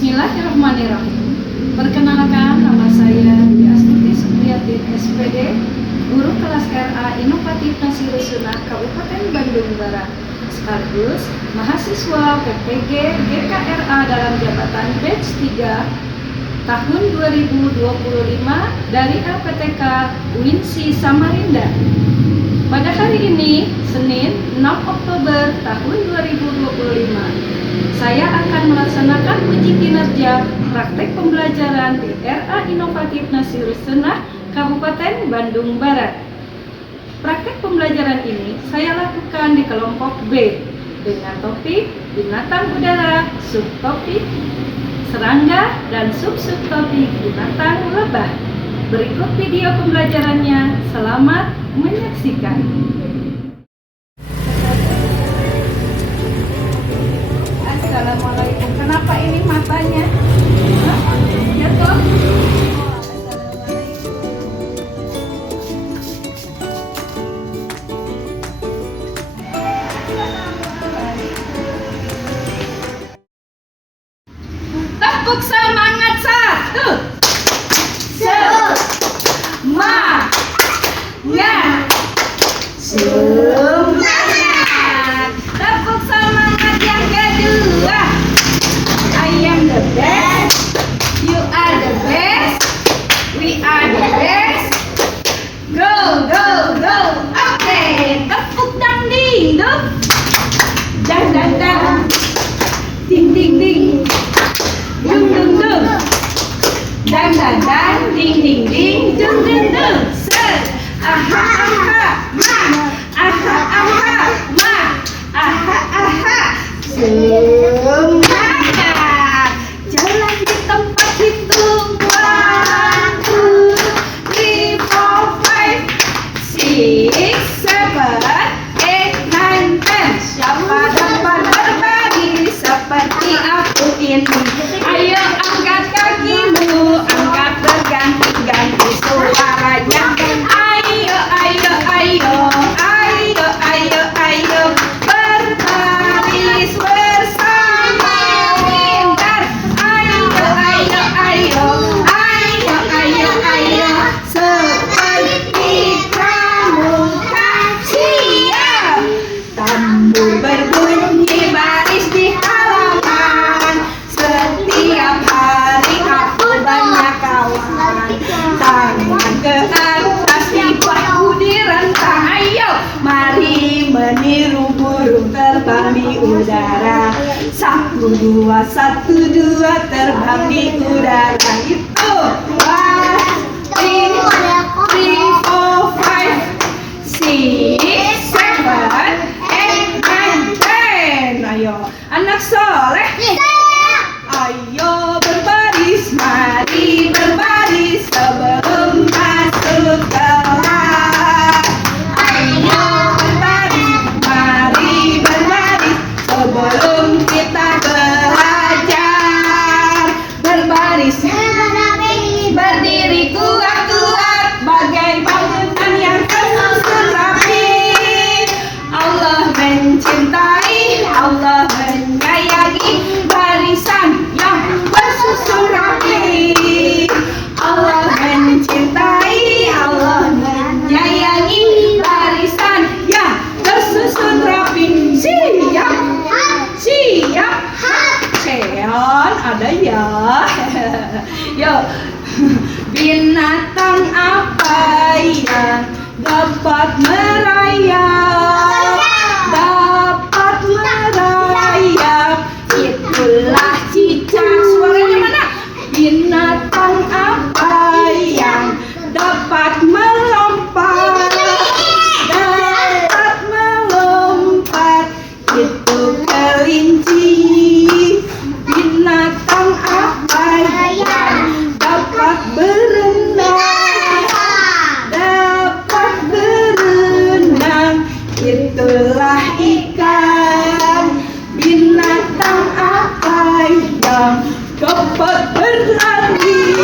Bismillahirrahmanirrahim. Perkenalkan, nama saya Dwi Astuti Supriyati SPD, guru kelas RA Inovatif Nasiru Sunnah Kabupaten Bandung Barat, sekaligus mahasiswa PPG GKRA dalam jabatan batch 3 tahun 2025 dari LPTK UINSI Samarinda. Pada hari ini, Senin 6 Oktober tahun 2025, saya akan melaksanakan uji kinerja praktek pembelajaran di RA Inovatif Nasiru Sunnah Kabupaten Bandung Barat. Praktek pembelajaran ini saya lakukan di kelompok B dengan topik binatang udara, subtopik serangga, dan subtopik binatang lebah. Berikut video pembelajarannya. Selamat menyaksikan. Assalamualaikum. Kenapa ini matanya? Ya toh? Tepuk semangat satu. Semangat. Semangat. Tepuk semangat yang kedua. I am the best. You are the best. We are the best. Go, go, go. Oke. Tepuk dang ding dong. Dang dang dang. Ding ding ding. Dung dung dung. Dang dang dang. Ding ding ding. Dung dung dung. Aha aha ma. Aha aha ma. Aha aha. Semangat. Jalan di tempat hitung. 1, 2, 3, 4, 5, 6, 7, 8, 9, 10. Siapa dapat berbagi seperti aku ini? Ayo angkat kakimu, angkat berganti-ganti suaranya. Ayo, ayo, ayo, ayo, ayo, ayo, berbaris bersama pintar. Ayo, ayo, ayo, ayo, ayo, ayo, seperti pramuka. Siap. Tambur berbunyi baris di halaman. Setiap hari aku banyak kawan. Tangan ke atas di bahu direntang. Ayo, mari meniru burung terbang di udara. 1, 2, 1, 2, terbang di udara. Itu 1, 2, 3, 4, 5, 6, 7, 8, 9, 10. Ayo, anak soleh. Ayo berbaris, mari berbaris sebelum masuk kelas. Ayo berbaris, mari berbaris sebelum kita belajar. Berbaris, berdiri kuat-kuat bagai bangunan yang tersusun rapi. Allah mencintai, Allah menyayangi barisan yang bersusun rapi. Allah mencintai, Allah menyayangi barisan yang tersusun rapi. Siap, siap, Seon ada ya. Yuk, binatang apa yang dapat merayap? Dapat merayap, itulah cicak. Suaranya mana? Binatang apa yang dapat melompat? Dapat melompat, itu kelinci. Binatang apa yang dapat berenang? Dapat berenang, itulah ikan. Binatang apa yang dapat berlari?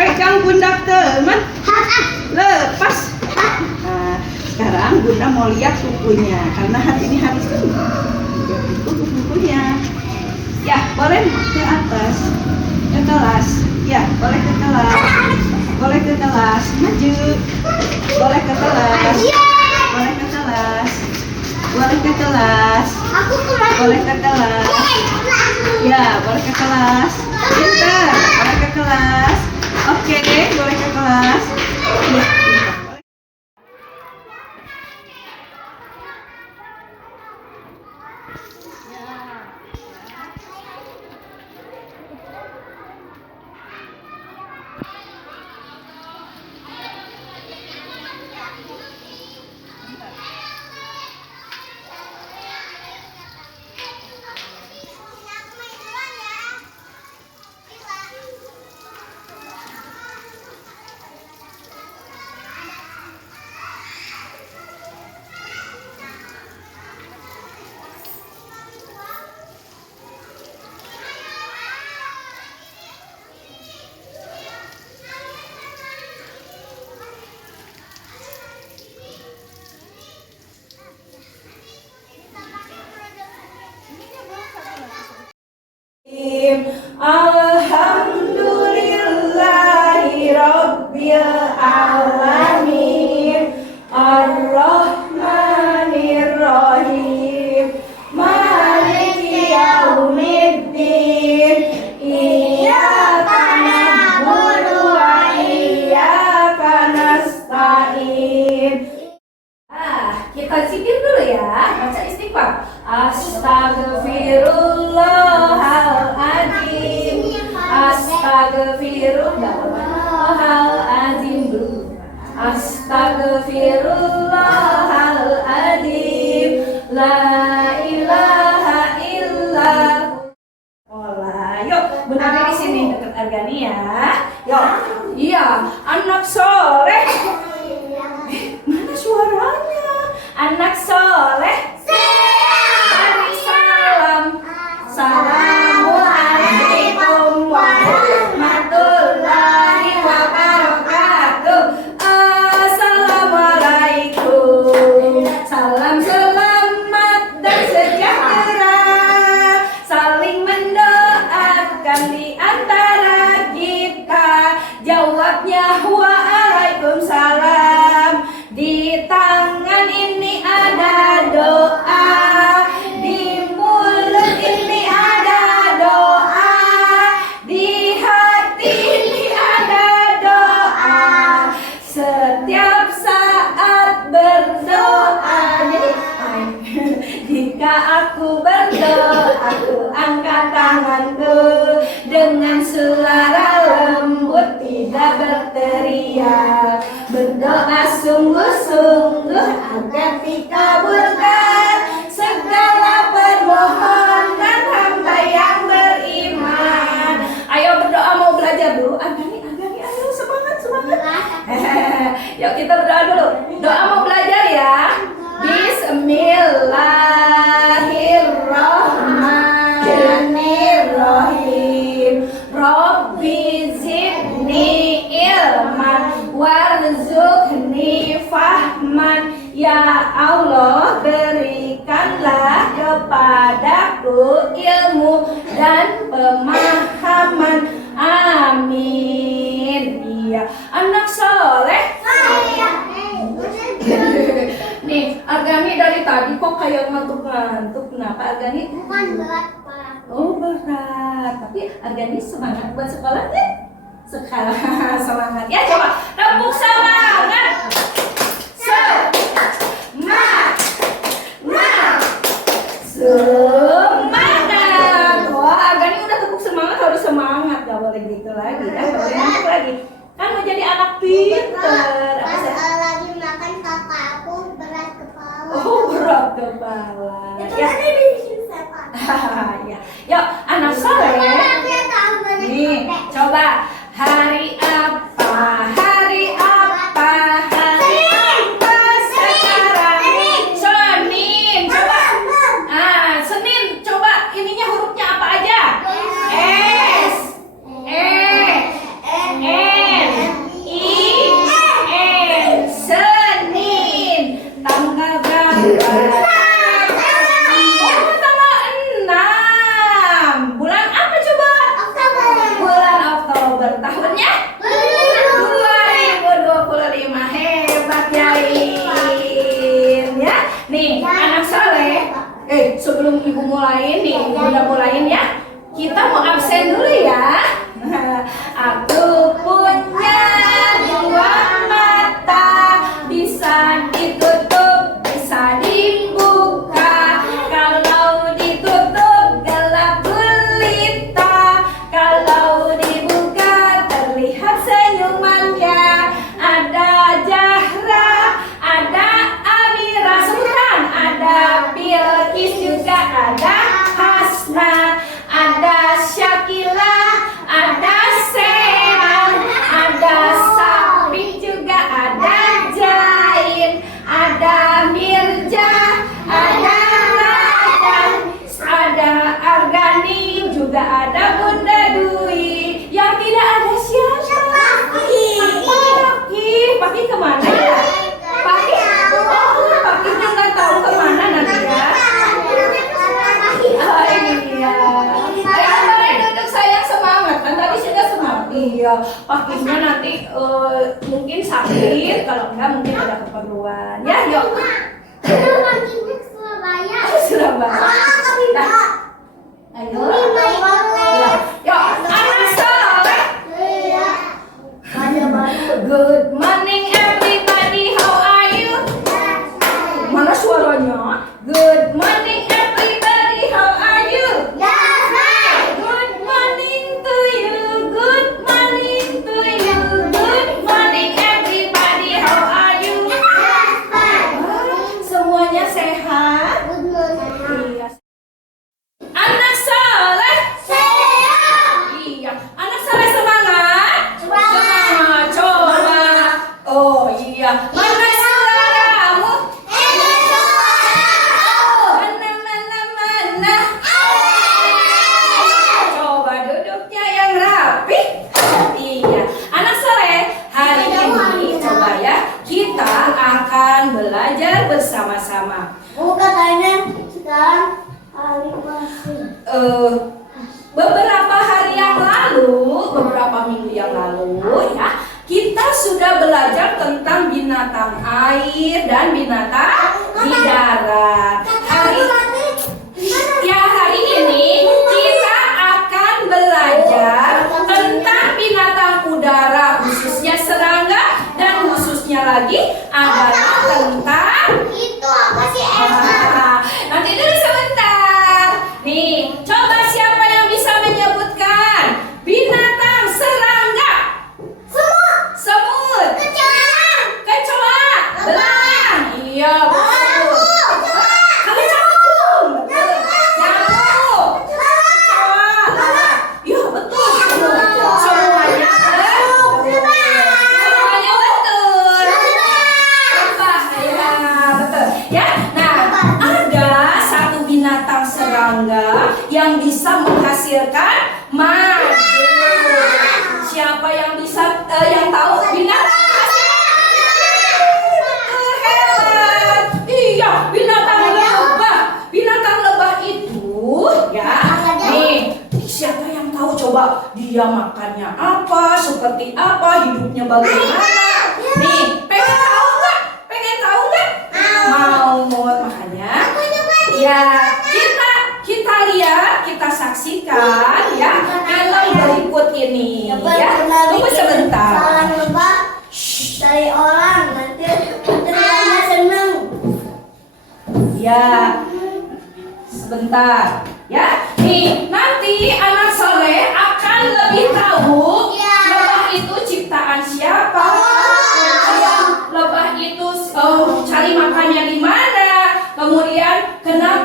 Pegang pundak teman. Lepas. Nah, sekarang Bunda mau lihat kukunya karena hari ini hari Senin. Lihat kukunya. Ya, boleh ke atas. Ke kelas. Ya, boleh ke kelas. Boleh ke kelas. Maju. Boleh ke kelas. Boleh ke kelas. Boleh ke kelas. Boleh ke kelas. Ya, boleh ke kelas. Pintar. Boleh ke kelas. Oke, boleh ke kelas. Ya, pintar. Alhamdulillahi Rabbil Alamin Ar-Rahmanir Rahim Maliki Yaumiddin Iyyaka na'budu wa iyyaka nasta'in. Kita zikir dulu ya, baca istighfar. Astagfirullahaladzim. Astagfirullahaladzim dulu. Astagfirullahaladzim. La ilaha illallah. Yuk, benar di sini dekat Argani ya. Yuk. Iya, anak soleh. Mana suaranya? Anak soleh. Beri salam. Assalamualaikum warahmatullahi wabarakatuh. Assalamualaikum. Salam selamat dan sejahtera. Saling mendoakan di antara kita. Jawabnya waalaikumsalam. Di tangan ini ada doa. Di mulut ini ada doa. Di hati ini ada doa. Setiap saat berdoa. Jika aku berdoa, aku angkat tanganku dengan suara lembut, tidak berteriak. Berdoa sungguh-sungguh agar dikabulkan segala permohonan hamba yang beriman. Ayo berdoa, mau belajar dulu. Agani, ayo semangat. Yuk kita berdoa dulu. Doa mau belajar ya. Bismillahirrahmanirrahim. Rabbi zidni ilman warzuqni fahman. Ya Allah, berikanlah kepadaku ilmu dan pemahaman. Amin. Iya, anak soleh. Nih, Argani dari tadi kok kayak ngantuk-ngantuk. Kenapa Argani? Bukan berat, Pak. Oh, berat. Tapi Argani semangat buat sekolah deh. Sekarang semangat. Ya, coba tepuk semangat. Semangat. Wah, Argani udah tepuk semangat, harus semangat. Gak boleh gitu lagi. Gak boleh ngantuk lagi. Kan mau jadi anak pinter. Pas lagi makan kakak aku berat kepala. Oh, berat kepala. Itu Ya. tadi bikin setan. Ya. Yuk, anak soleh. Nih, coba. Hari apa? Hari apa? Hari apa sekarang? Senin. Coba. Sebelum ibu mulai nih, bunda mulain ya. Kita mau absen dulu ya. Aku punya dua mata, bisa ditutup, bisa dibuka. Kalau ditutup gelap gulita, kalau dibuka terlihat senyumannya. Ada Zahra, ada Amira, sebutan. Ada Bilqis juga, ada Hasna, ada Syakila, ada Sean, ada Sapi juga, ada Jain, ada Mirja, ada Rajan, ada Argani, juga ada Bunda Dwi. Yang tidak ada siapa? Paki kemana ya? Paki? Oh, Pakinya nggak tahu kemana nanti ya. Oh, ini dia. Mari duduk sayang, semangat. Kan tadi sudah semangat. Iya, Pakinya nanti mungkin sakit, kalau enggak mungkin ada keperluan. Ya, yuk. Surabaya. Surabaya. Nah, ayo. Ya, yuk. Anak soleh. Good morning everybody, how are you? Mana suaranya? Good morning everybody, how are you? Good morning to you, good morning to you, good morning everybody, how are you? Semuanya sehat? Iya. Anak soleh? Iya. Anak soleh semangat? Semangat, coba. Oh iya. Mana suaramu? Mana? Coba duduknya yang rapi. Iya. Anak soleh, hari ini coba ya, kita akan belajar bersama-sama. Katanya sekarang hari masih. Beberapa hari yang lalu, beberapa minggu yang lalu ya, kita sudah belajar tentang binatang air dan binatang di darat. Hari ini kita akan belajar tentang binatang udara, khususnya serangga, dan khususnya lagi adalah tentang Itu apa sih? nanti dulu sebentar. Nih, coba siapa yang bisa menyebutkan binatang serangga? Semut. Kecoa. Belang. Iya, betul. Kecapung. Nyamuk. Kecoa. Iya, betul. Semuanya semuanya betul. Lebah. Ya, betul. Ya. Nah, ada satu binatang serangga yang bisa menghasilkan madu. Siapa yang bisa yang tahu binatang? Hebat. Iya, binatang lebah. Binatang lebah itu ya. Nih, siapa yang tahu coba dia makannya apa, seperti apa, hidupnya bagaimana? Nih, pengen tahu nggak? Pengen tahu nggak? Mau, makanya. Ya, kita lihat, kita saksikan ya film berikut ini ya. Tunggu sebentar. Salah lebah dari orang nanti orangnya seneng. Ya, sebentar. Ya, nih nanti anak soleh akan lebih tahu lebah itu ciptaan siapa. Lebah itu cari makannya di mana. Kemudian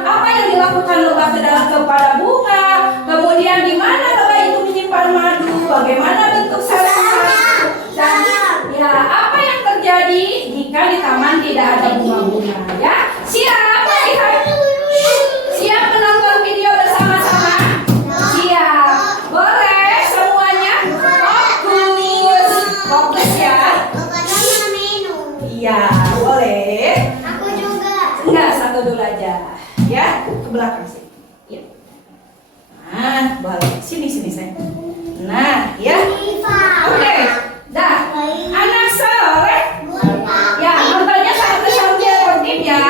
apa yang dilakukan lebah kepada bunga. Kemudian di mana lebah itu menyimpan madu. Bagaimana bentuk sarangnya. Dan ya, apa yang terjadi jika di taman tidak ada bunga-bunga ya. Siap lihat. Siap menonton video bersama-sama. Siap. Boleh semuanya fokus. Fokus ya. Iya, boleh. Aku juga. Enggak, satu dulu aja. Ya, ke belakang sini. Ya. Nah, balik. Sini saya. Nah, ya. Oke. Dah. Anak soleh. Ya, nontonnya sambil tertib ya.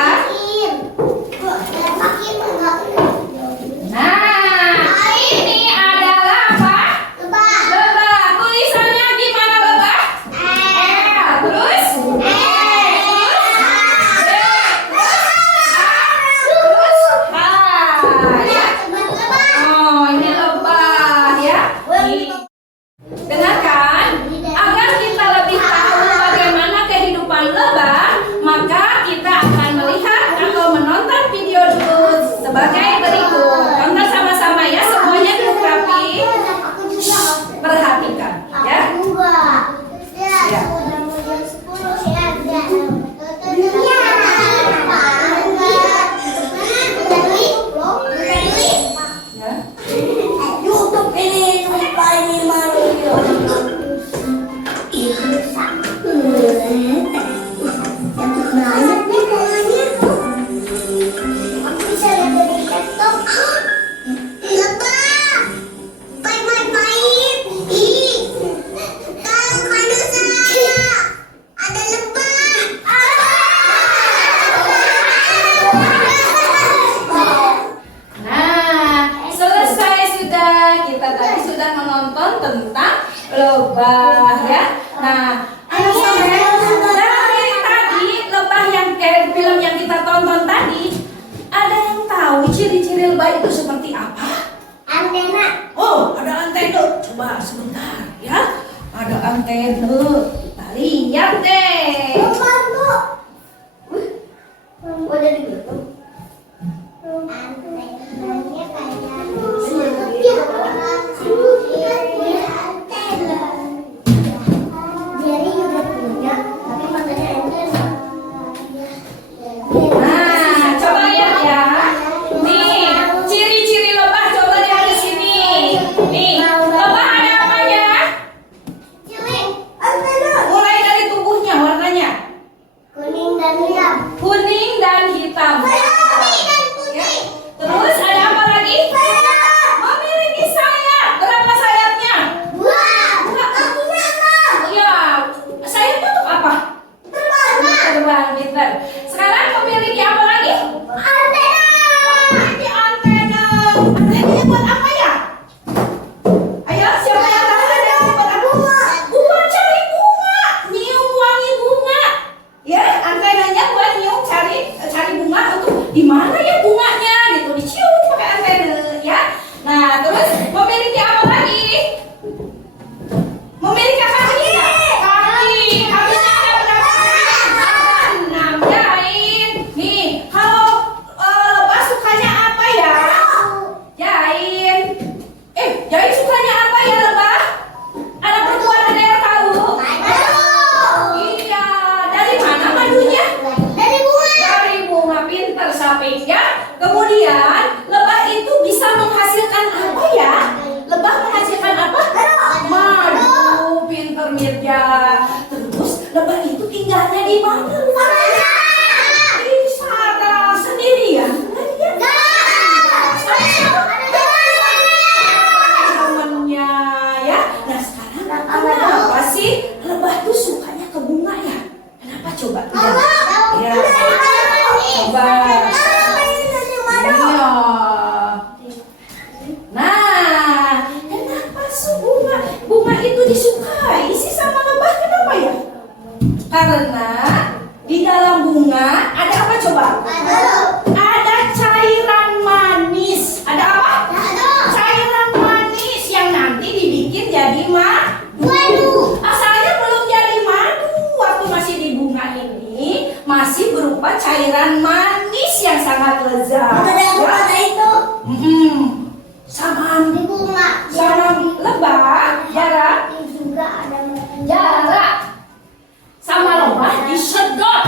lebah ya. Nah, anak saya dari tadi lebah yang film yang kita tonton tadi, ada yang tahu ciri-ciri lebah itu seperti apa? Antena. Oh, ada antena. Coba sebentar ya. Ada antena. Kita lihat deh. Bantu. Udah ditutup. Antenanya kayak antena. Jadi juga punya, tapi matanya antena. Nah, coba lihat ya. Nih, ciri-ciri lebah coba lihat di sini. Nih, lebah ada apanya? Cilik, antena. Mulai dari tubuhnya warnanya Kuning dan hitam. kuning dan hitam. Kuning dan Ya. putih. Terus ada apa lagi? Memiliki sayap. Berapa sayapnya? Dua. Kakinya enam. Ya, sayapnya untuk apa? Terbang. Terbang, pintar. Sekarang memiliki apa lagi? Antena. Memiliki antena. Antenanya buat apa ya? Ayo, siapa yang tahu antenanya buat apa? Buat cari bunga, nyium wangi bunga. Ya, antenanya buat nyium cari bunga untuk di mana ya bunganya gitu, dicium pakai antena ya. Nah, terus memiliki apa lagi? Memiliki apa lagi? Kaki. Kakinya ada berapa? Ada 6 jahit. Nih, kalau lebah sukanya apa ya? Jahit. Jahit sukanya apa ya lebah? Anak perempuan ada yang tahu? Iya, dari mana madunya? Dari bunga. Dari bunga, pinter Sapik ya. Kemudian lebah itu bisa menghasilkan apa ya? Lebah menghasilkan apa? Madu, pinter Mirja. Terus lebah itu tinggalnya di mana? Di sarang sendirian. Temennya ya. Nah sekarang kenapa sih lebah tuh sukanya ke bunga ya? Kenapa coba? Ya. Coba. Iya. Nah, kenapa sih bunga itu disukai sih sama lebah? Kenapa ya? Karena di dalam bunga ada apa coba? Ada cairan manis. Ada apa? Cairan manis yang nanti dibikin jadi madu. Asalnya belum jadi madu. Waktu masih di bunga ini masih berupa cairan manis yang sangat lezat. Sama lebah jarak sama lebah disedot.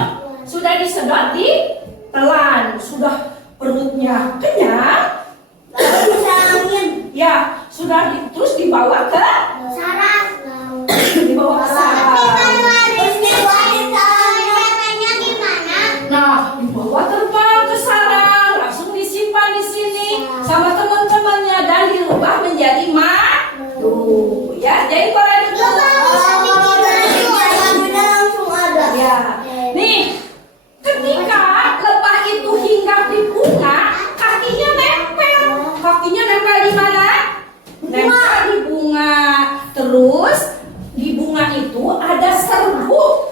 Sudah disedot ditelan. Sudah perutnya kenyang. Ya, sudah terus dibawa ke sarang. Nah, dibawa terbang ke sarang, langsung disimpan di sini sama teman-temannya dan dirubah menjadi madu. Ya, jadi para ya. Nih, ketika lebah itu hinggap di bunga, kakinya nempel. Kakinya nempel di mana? Nempel di bunga. Terus di bunga itu ada serbuk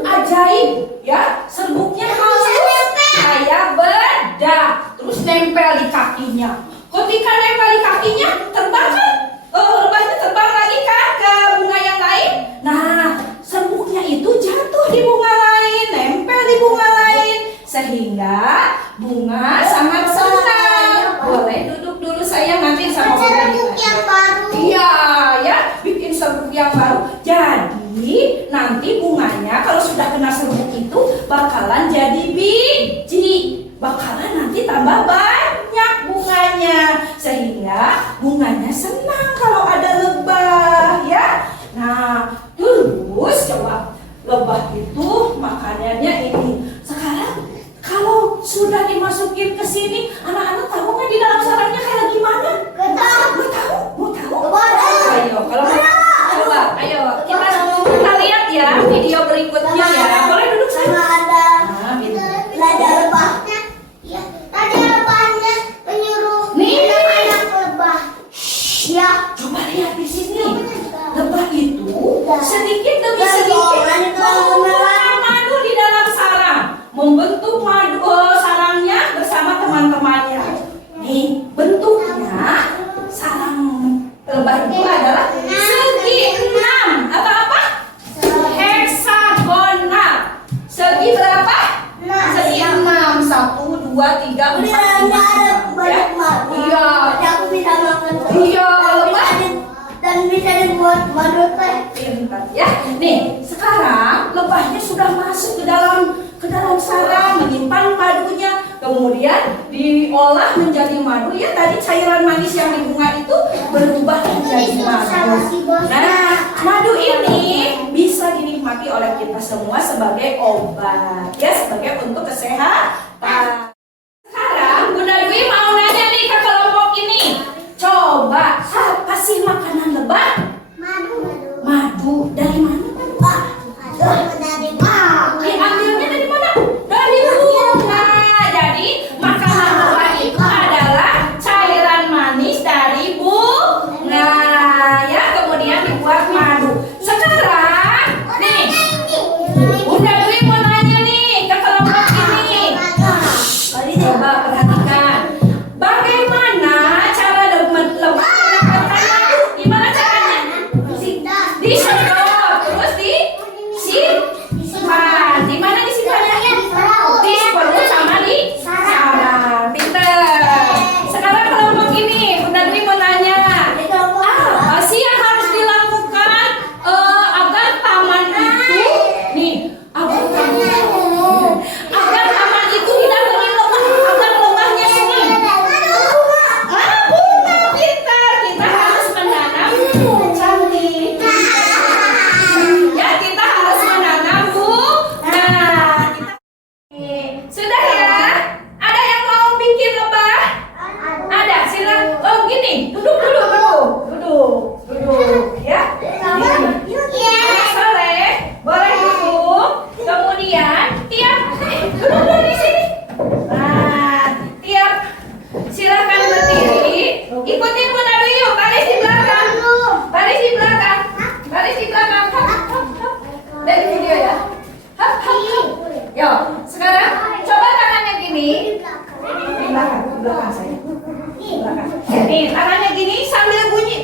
ajaib, ya. Serbuknya halus kayak bedak, terus nempel di kakinya. Ketika nempel di kakinya, terbang kan? Lebahnya terbang lagi kan ke bunga yang lain. Nah, serbuknya itu jatuh di bunga lain, nempel di bunga lain, sehingga bunga sangat senang. Boleh duduk dulu sayang, nanti sama Serbuk yang baru. Iya, ya, bikin serbuk yang baru. Jadi nanti bunganya kalau sudah kena serbuk itu bakalan jadi biji, bakalan nanti tambah banyak bunganya, sehingga bunganya senang kalau ada lebah, ya. Nah, terus coba lebah itu makanannya ini. Sekarang kalau sudah dimasukin ke sini, anak-anak tahu nggak di dalam sarangnya kayak gimana? Mau tahu? Ayo, kalau coba, ayo kita lihat ya video berikutnya ya. Boleh duduk Sama sayang? ada Nah, lebahnya. Ya, tadi lebahnya menyuruh Nih. anak lebah. Ya. coba lihat di sini. Lebah itu ya. Nih, sekarang lebahnya sudah masuk ke dalam sarang, menyimpan madunya, kemudian diolah menjadi madu ya. Tadi cairan manis yang di bunga itu berubah menjadi madu. Nah, madu ini bisa dinikmati oleh kita semua sebagai obat ya, sebagai untuk kesehatan. Sekarang Bunda Dwi mau nanya nih ke kelompok ini. Coba, apa sih makanan lebah? Madu. Dari mana? Diambilnya dari mana? Dari bunga. Jadi makanan lebah itu adalah cairan manis dari bunga ya, kemudian dibuat madu. Sekarang nih, Bunda Dwi mau nanya nih ke kelompok ini. Coba perhatikan, bagaimana cara lebah mendapatkan madu? Gimana caranya? Disedot, terus disimpan. Di mana disimpannya? Di perut sama di sarang. Pinter. Sekarang kelompok ini, Bunda Dwi mau nanya, apa sih yang harus dilakukan agar taman itu, nih, agar taman itu didatangi lebah, agar lebahnya senang? Bunga, pintar. Kita harus menanam cantik. Ya, kita harus menanam bunga. Sudah ya? Ada yang mau bikin lebah? Ada, silakan. Oh gini, duduk ya. Sore, boleh duduk. Kemudian duduk dulu di sini. Nah, silakan berdiri. Ikutin Bunda Dwi yuk, baris di belakang. Baris di belakang. Hap. Dari video ya. Hap. Yo, sekarang coba tangannya gini. Di belakang saya. Di belakang. Nih, tangannya gini sambil bunyi.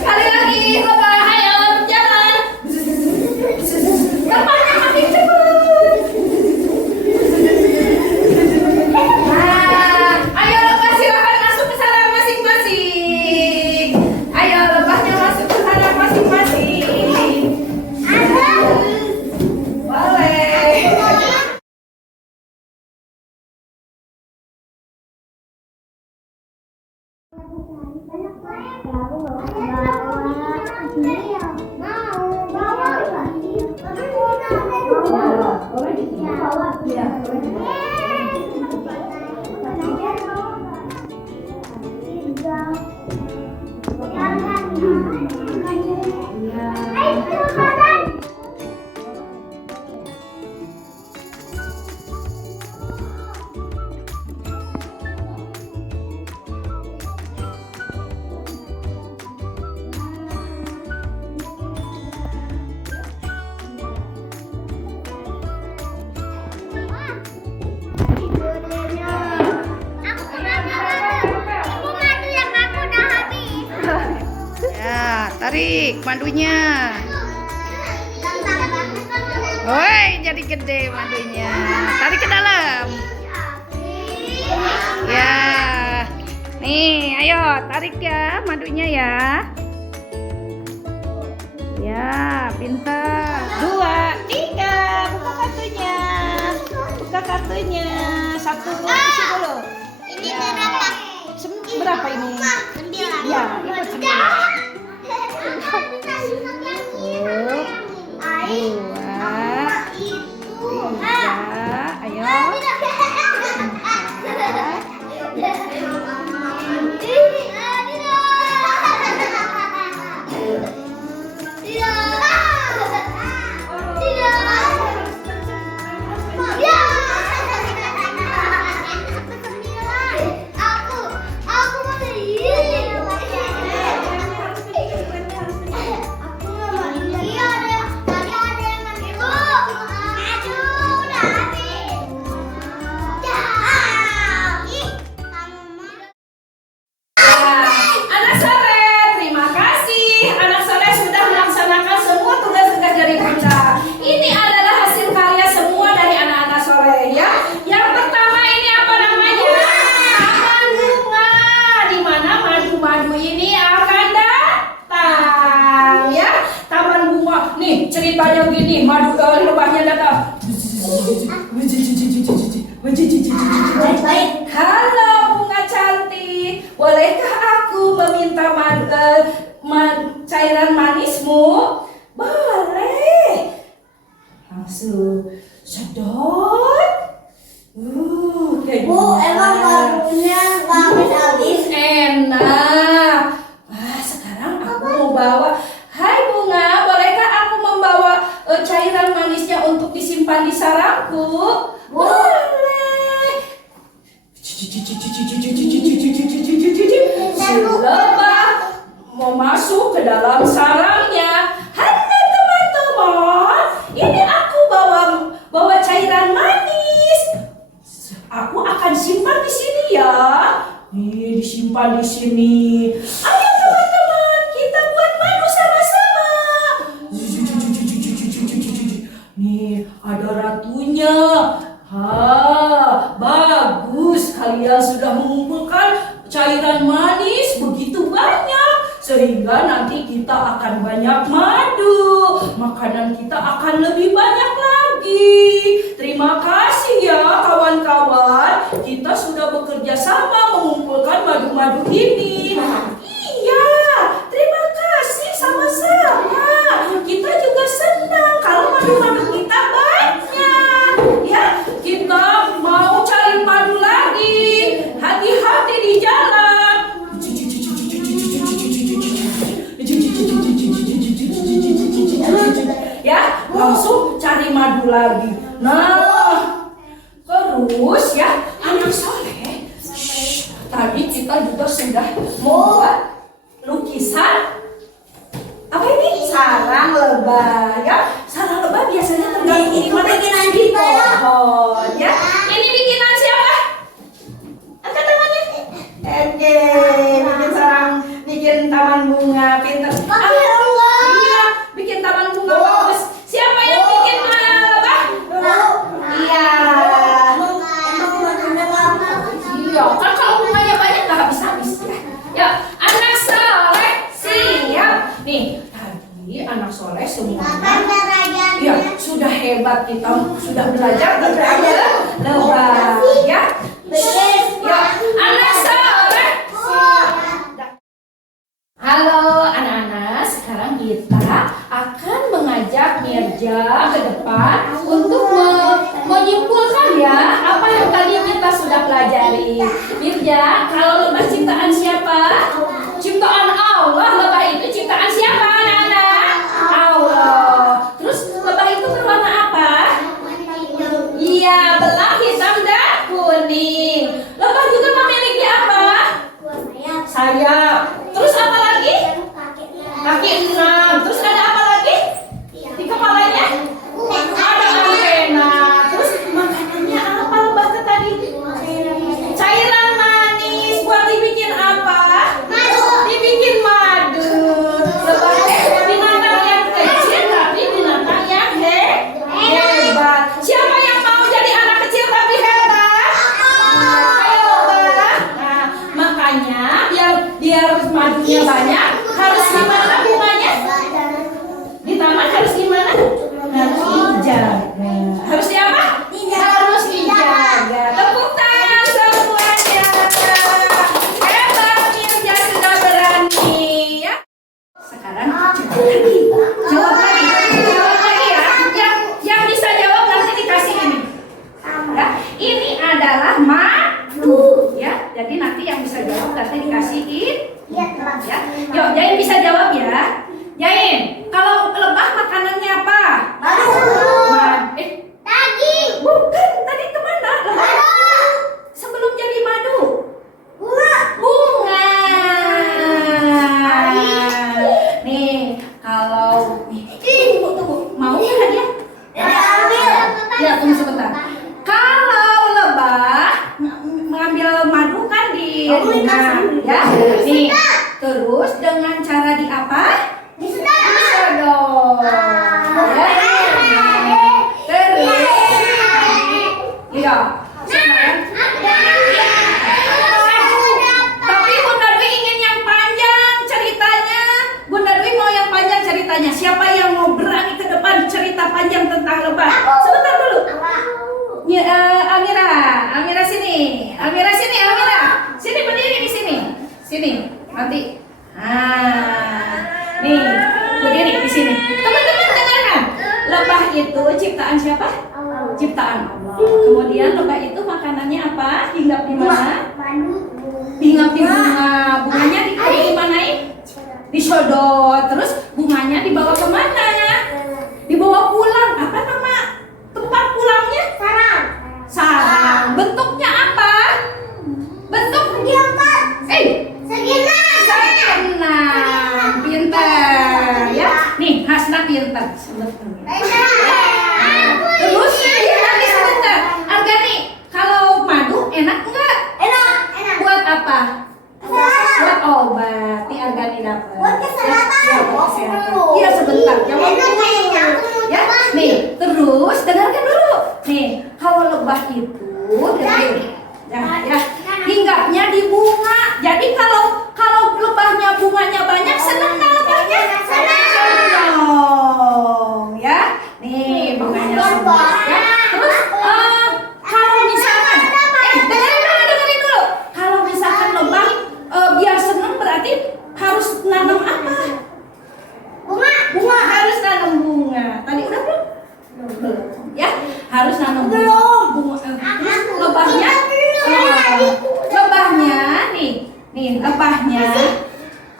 Sekali lagi, lebah, ayo jalan. Lebahnya makin cepat. Nah, ayo lebah silakan masuk ke sarang masing-masing. Ayo lebahnya masuk ke sarang masing-masing. Boleh. Ya, tarik madunya. Woi, jadi gede madunya. Tarik ke dalam. Ya. Nih, ayo tarik ya madunya ya. Ya, pintar. 2, 3, buka kartunya. Buka kartunya. 1 dulu, isi dulu. Ini Ya. berapa? Berapa ini? 9. Ya, ikut 9. 2, 3, ayo. Aku madu lebahnya datang. Baik. Halo bunga cantik, bolehkah aku meminta cairan manismu? Boleh. Langsung sedot. Kayak Bu, emang madunya nggak habis-habis? enak. Sekarang aku mau bawa. Hai bunga, bolehkah aku membawa cairan manisnya untuk disimpan di sarangku? Boleh. Si lebah mau masuk ke dalam sarangnya. Hai teman-teman, ini aku bawa cairan manis. Aku akan simpan di sini ya. Nih, disimpan di sini. Ayo teman-teman, kita buat madu sama-sama. Nih, ada ratunya. Bagus. Kalian sudah mengumpulkan cairan manis begitu banyak. Sehingga nanti kita akan banyak madu. Makanan kita akan lebih banyak lagi. Terima kasih ya kawan-kawan. Kita sudah bekerja sama mengumpulkan madu-madu ini. Iya, terima kasih sama-sama. Kita juga senang kalau madu-madu kita banyak. Ya, kita mau cari madu lagi. Hati-hati di jalan. Ya, langsung cari madu lagi. Nah, terus ya, anak soleh. Tadi kita juga sudah membuat lukisan. Apa ini? Sarang lebah ya. Sarang lebah biasanya tergantung di mana di pohon ya. Ini bikinan siapa? Angkat tangannya. Oke, bikin sarang, bikin taman bunga, pintar. Iya, bikin taman bunga bagus. Siapa yang bikin lebah? Iya. Iya, kan kalau bunganya banyak nggak habis-habis ya. Ya, anak soleh siap. Nih, tadi anak soleh semuanya. Iya, sudah hebat kita sudah belajar lebah ya. Ya, anak soleh. Halo anak-anak, sekarang kita akan mengajak Mirja ke depan untuk menyimpulkan ya apa yang tadi kita sudah pelajari. Mirja, kalau lebah ciptaan siapa? Ciptaan Allah. Lebah itu ciptaan siapa anak-anak? Allah. Terus lebah itu berwarna apa? Iya, belang hitam dan kuning. Lebah juga memiliki apa? Sayap. Terus apa lagi? Kaki 6. Terus ada apa lagi? Di kepalanya? Ada antena. Terus makanannya apa lebah tadi? Cairan manis. Buat dibikin apa? Dibikin madu. Lebah binatang yang kecil tapi binatang yang hebat. Siapa yang mau jadi anak kecil tapi hebat? Ayo lebah. Nah, makanya biar madunya banyak harus gimana bunganya? Di taman harus gimana? Harus dijaga. Harus di apa? Harus dijaga. Tepuk tangan semuanya. Hebat, Mirja sudah berani ya. Sekarang jawab lagi ya. Yang bisa jawab nanti dikasih ini. Ya, ini adalah madu ya. Jadi nanti yang bisa jawab nanti dikasihin. Ya. Yuk, Jain bisa jawab ya. Jain, kalau lebah makanannya apa? Daging. Bukan, tadi kemana? Lebah. Sebelum jadi madu. Bunga. Nih, kalau tunggu. Mau nggak dia? Ya, tunggu sebentar. Kalau lebah mengambil madu kan di bunga, ya. Nih, terus dengan cara di apa? Disedot. Ya. Terus, iya. Tapi Bunda Dwi ingin yang panjang ceritanya. Bunda Dwi mau yang panjang ceritanya. Siapa yang mau berani ke depan cerita panjang Kemudian lebah itu makanannya apa? Hinggap di mana? Madu. Hinggap di bunga. Bunganya dimanain? Disodot. Terus bunganya dibawa kemana? Dibawa pulang. Apa nama tempat pulangnya? Sarang. Sarang. Bentuknya apa? Bentuk Segi empat. Segi enam. Senang. Pintar ya. Nih, Hasna pintar. Terus nanti sebentar. Argani, kalau madu enak enggak? Enak. Buat apa? Kesehatan. Buat obat. Nih Argani dapat. Buat kesehatan. Ya, buat kesehatan. Iya sebentar. Jawab Enak dulu. kayaknya, aku mau Ya, coba. nih terus dengarkan dulu. Nih, kalau lebah itu dengerin. Ya, hinggapnya di bunga. Jadi kalau lebahnya bunganya banyak, senang nggak lebahnya? Senang. Ya, nih bunganya senang. Ya. Terus kalau misalkan, dengerin dulu. Kalau misalkan lebah biar senang berarti harus nanam apa? Bunga harus nanam bunga. Tadi udah belum? Belum. Ya, harus nanam bunga. Lebahnya, lebahnya nih lebahnya.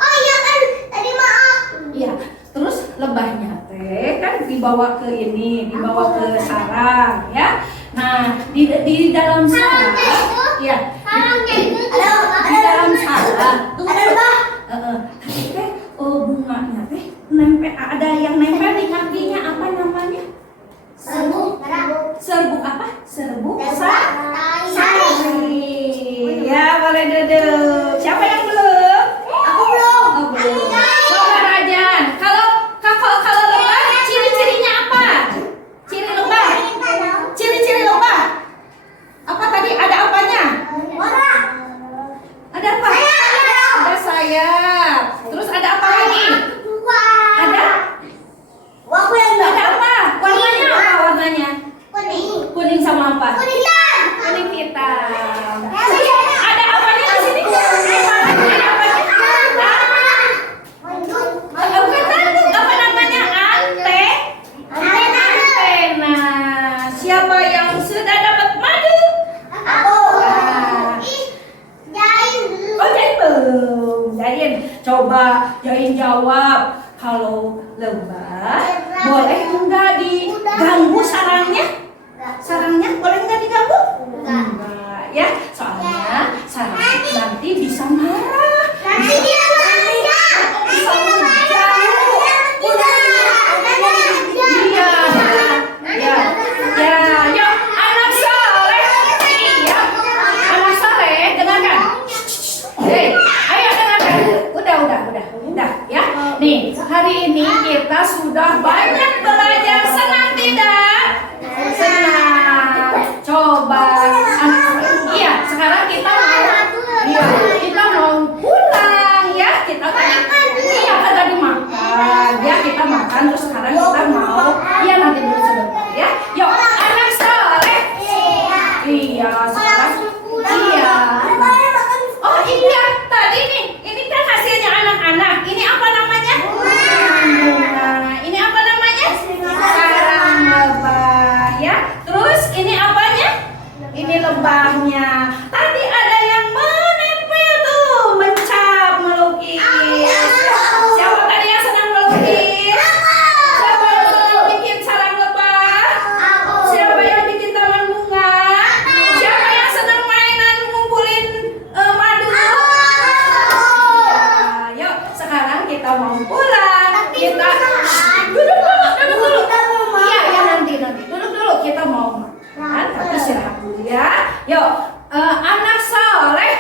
Oh iya kan, tadi maaf. Iya. Terus lebahnya teh kan dibawa ke ini, dibawa ke sarang, ya. Nah, di dalam sarang, ya. Sarangnya itu Di dalam sarang. ada lebah. Tapi teh bunganya teh nempel, ada yang nempel di kakinya, apa namanya? Serbuk apa? Serbuk sari. Ya, boleh duduk. Siapa yang belum? Aku belum. Oh, belum. Coba Rajan. Kalau lebah, ciri-cirinya apa? Ciri lebah. Ciri-ciri lebah. Apa tadi? Ada apanya? Ada apa? Ada sayap. Terus ada apa lagi? Ada? Aku yang Ada apa? Warnanya apa warnanya? kuning. Kuning sama apa? Kuning hitam. Kuning hitam. Ada apanya di sini? Ada apanya? Bukan tanduk, apa namanya? Antena. Siapa yang sudah dapat madu? Oh, Jain belum. Jain, coba Jain jawab. Kalau lebah, boleh nggak diganggu sarangnya? Sarangnya boleh nggak diganggu? Enggak, ya. Soalnya sarang nanti bisa marah. Nanti dia bekerja. Bisa menjauh. Iya. Ya. Ya, yuk anak soleh. Iya. Anak soleh, dengarkan. Hei, ayo dengarkan. Udah, ya. Nih, hari ini kita sudah banyak belajar. Senang tidak? Senang. Coba iya, sekarang kita mau pulang ya. Kita tadi makan. Ya, kita makan terus sekarang kita mau nanti dulu sebentar ya. Yuk, anak soleh. Iya, sekarang iya. Oh iya, tadi nih, ini kan hasilnya anak-anak. Ini apa namanya? Bunga. Ini apa namanya? Sarang lebah ya. Terus ini apanya? Ini lebahnya. Tadi ada yang menempel tuh, mencap, melukis. Siapa tadi yang senang melukis? Siapa yang senang bikin sarang lebah? Siapa yang bikin taman bunga? Siapa yang senang mainan ngumpulin madu? Ya, yuk sekarang kita mau pulang. Kita duduk dulu. Iya, nanti duduk dulu. Kita mau makan, tapi istirahat dulu ya. Yuk, anak soleh.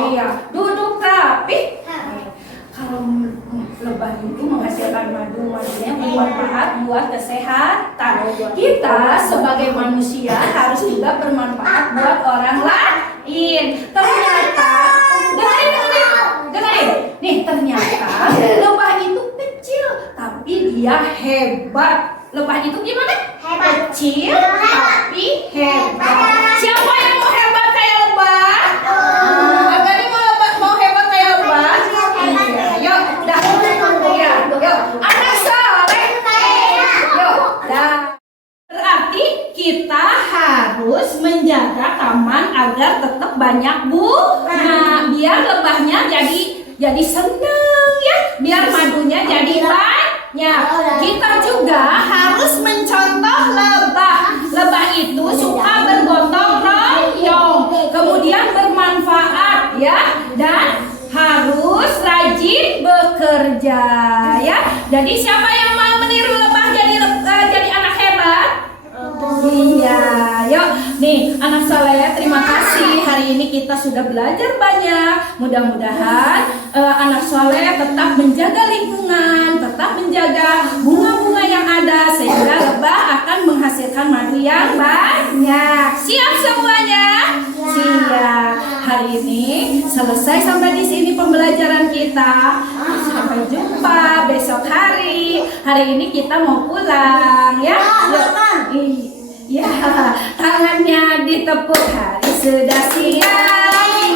Iya, duduk rapi. Kalau lebah itu menghasilkan madunya bermanfaat buat kesehatan. Kita sebagai manusia harus juga bermanfaat buat orang lain. Ternyata, dengerin. Nih, ternyata lebah itu kecil, tapi dia hebat. Lebah itu gimana? Kecil, tapi hebat. Siapa yang mau hebat kayak lebah? Agani mau hebat kayak lebah? Iya, yuk, dah. Iya, yuk. Anak soleh. Yuk, dah. Berarti kita harus agar tetap banyak bunga. Biar lebahnya jadi seneng ya. Biar madunya jadi banyak. Kita juga harus mencontoh lebah. Lebah itu suka bergotong royong, kemudian bermanfaat ya, dan harus rajin bekerja ya. Jadi siapa yang mau meniru lebah jadi anak hebat? Iya, yuk. Nih, anak soleh, terima kasih. Hari ini kita sudah belajar banyak. Mudah-mudahan anak soleh tetap menjaga lingkungan, tetap menjaga bunga-bunga yang ada, sehingga lebah akan menghasilkan madu yang banyak. Siap semuanya? Siap. Hari ini selesai sampai di sini pembelajaran kita. Sampai jumpa besok hari. Hari ini kita mau pulang ya. Iya, tangannya ditepuk, hari sudah siang.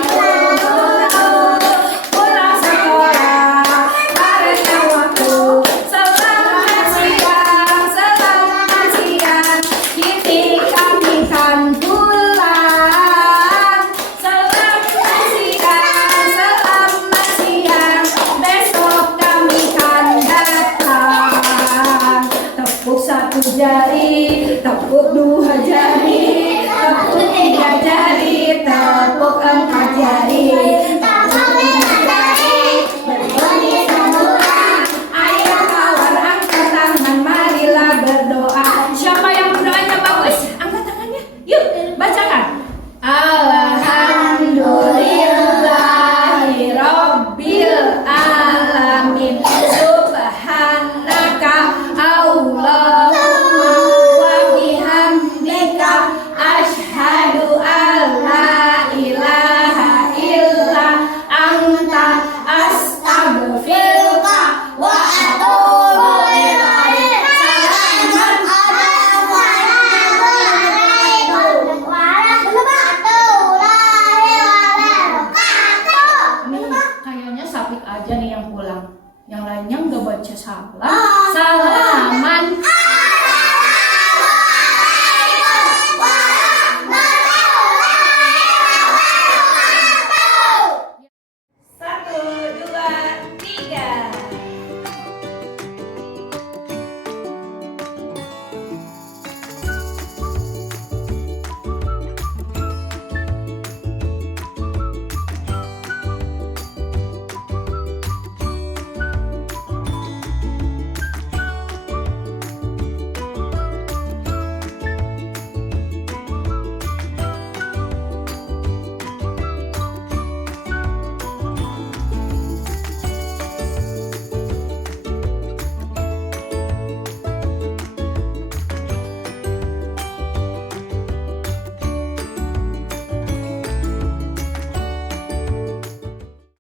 Pulang sekolah, baretnya waktu. Selamat siang, Kitty kami kan pulang. Selamat siang, besok kami kan datang. Tepuk satu jari, tepuk dua jari, tepuk tiga jari, tepuk empat jari, tepuk lima jari, berbunyi semua. Ayo kawan angkat tangan, marilah berdoa. Siapa yang berdoanya bagus? Angkat tangannya, yuk bacakan. Alhamdulillahi Rabbil Alamin. Subhanaka Allahumma wa bihamdika asyhadu an la ilaha illa anta astaghfiruka wa atubu ilaik. Nih, kayaknya Sapik aja nih yang pulang. Yang lainnya nggak baca salam.